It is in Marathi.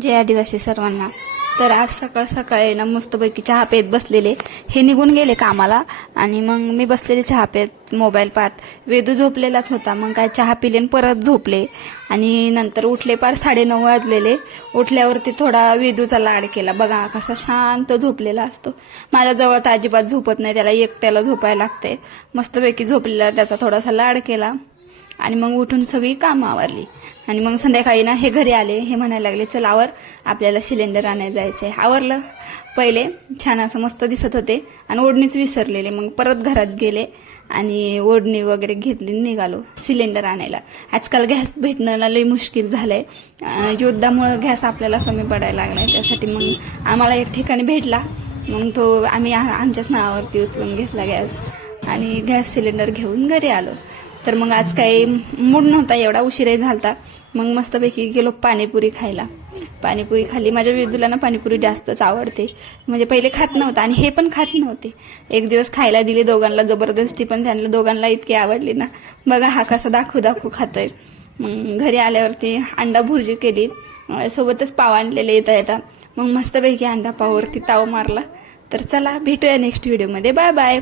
जय आदिवासी सर्वांना। तर आज सकाळ सकाळी ना मस्तपैकी चहा पेत बसलेले, हे निघून गेले कामाला आणि मग मी बसलेले चहा पेत मोबाईल पाहत. वेदू झोपलेलाच होता, मग काय चहा पिले परत झोपले आणि नंतर उठले. पार 9:30 वाजलेले. उठल्यावरती थोडा वेदूचा लाड केला. बघा कसा शांत झोपलेला असतो. माझ्याजवळ तर अजिबात झोपत नाही, त्याला एकट्याला झोपायला लागते. मस्तपैकी झोपलेला त्याचा थोडासा लाड केला आणि मग उठून सगळी कामं आवरली. आणि मग संध्याकाळी ना हे घरी आले. हे म्हणायला लागले चल आवर, आपल्याला सिलेंडर आणायला जायचं आहे. आवरलं. पहिले छान असं मस्त दिसत होते आणि ओढणीच विसरलेले. मग परत घरात गेले आणि ओढणी वगैरे घेतली, निघालो सिलेंडर आणायला. आजकाल गॅस भेटणं लई मुश्किल झालंय. युद्धामुळं गॅस आपल्याला कमी पडायला लागलाय. त्यासाठी मग आम्हाला एक ठिकाणी भेटला. मग तो आम्ही आमच्याच नावावरती उचलून घेतला गॅस आणि गॅस सिलेंडर घेऊन घरी आलो. तर मग आज काही मूड नव्हता, एवढा उशीरही झालता. मग मस्तपैकी गेलो पाणीपुरी खायला. पाणीपुरी खाल्ली. माझ्या विदूला ना पाणीपुरी जास्तच आवडते. म्हणजे पहिले खात नव्हता आणि हे पण खात नव्हते. एक दिवस खायला दिली दोघांना जबरदस्ती, पण त्यांना दोघांना इतकी आवडली ना. बघा हा कसा दाखवू खातोय. मग घरी आल्यावरती अंडा भुर्जी केली, सोबतच पाव आणलेले येता. मग मस्तपैकी अंडा पाववरती ताव मारला. तर चला भेटूया नेक्स्ट व्हिडिओमध्ये. Bye bye.